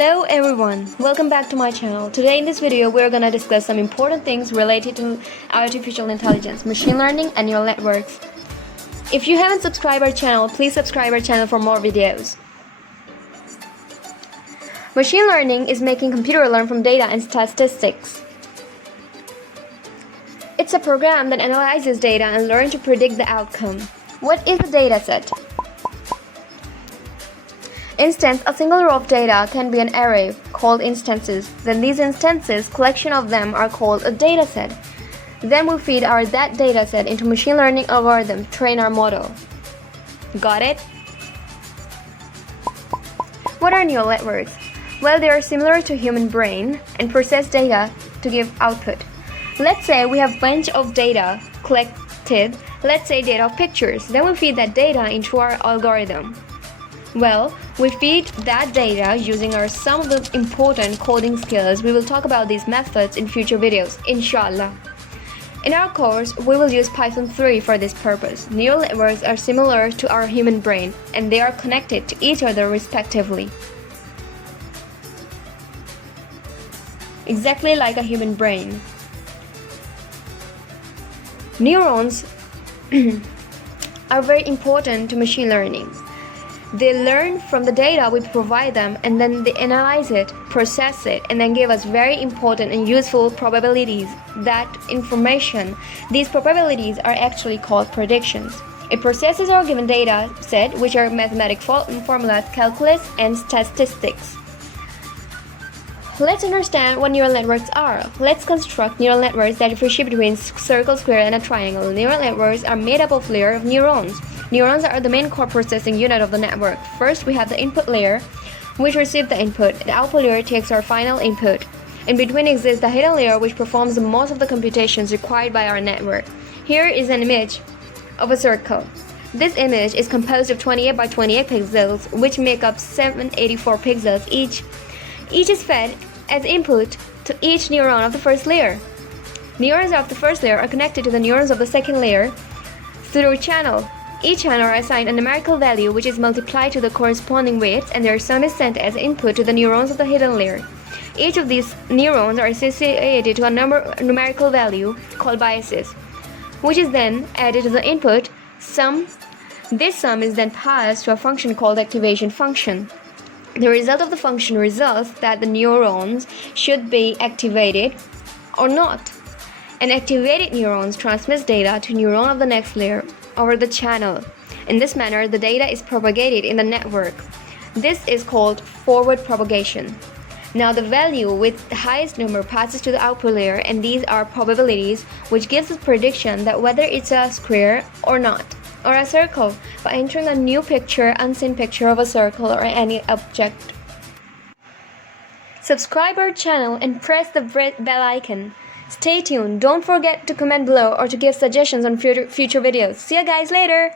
Hello everyone, welcome back to my channel. Today in this video we're gonna discuss some important things related to artificial intelligence, machine learning and neural networks. If you haven't subscribed our channel, please subscribe our channel for more videos. Machine learning is making computer learn from data and statistics. It's a program that analyzes data and learns to predict the outcome. What is a data set? Instance, a single row of data can be an array called instances. Then these instances, collection of them, are called a data set. Then we feed that data set into machine learning algorithm to train our model. Got it? What are neural networks? Well, they are similar to human brain and process data to give output. Let's say we have a bunch of data collected, let's say data of pictures. Then we feed that data into our algorithm. Well, we feed that data using some of the important coding skills. We will talk about these methods in future videos, inshallah. In our course, we will use Python 3 for this purpose. Neural networks are similar to our human brain, and they are connected to each other respectively. Exactly like a human brain. Neurons are very important to machine learning. They learn from the data we provide them, and then they analyze it, process it, and then give us very important and useful probabilities. These probabilities are actually called predictions. It processes our given data set, which are mathematical formulas, calculus, and statistics. Let's understand what neural networks are. Let's construct neural networks that differentiate between circle, square, and a triangle. Neural networks are made up of layers of neurons. Neurons are the main core processing unit of the network. First, we have the input layer, which receives the input. The output layer takes our final input. In between exists the hidden layer, which performs most of the computations required by our network. Here is an image of a circle. This image is composed of 28 by 28 pixels, which make up 784 pixels each. Each is fed as input to each neuron of the first layer. Neurons of the first layer are connected to the neurons of the second layer through a channel. Each channel are assigned a numerical value, which is multiplied to the corresponding weights, and their sum is sent as input to the neurons of the hidden layer. Each of these neurons are associated to a numerical value called biases, which is then added to the input sum. This sum is then passed to a function called activation function. The result of the function results that the neurons should be activated or not. An activated neurons transmits data to neuron of the next layer over the channel. In this manner, the data is propagated in the network. This is called forward propagation. Now the value with the highest number passes to the output layer, and these are probabilities, which gives us prediction that whether it's a square or not, or a circle, by entering a new picture, unseen picture of a circle or any object. Subscribe our channel and press the bell icon. Stay tuned. Don't forget to comment below or to give suggestions on future videos. See you guys later.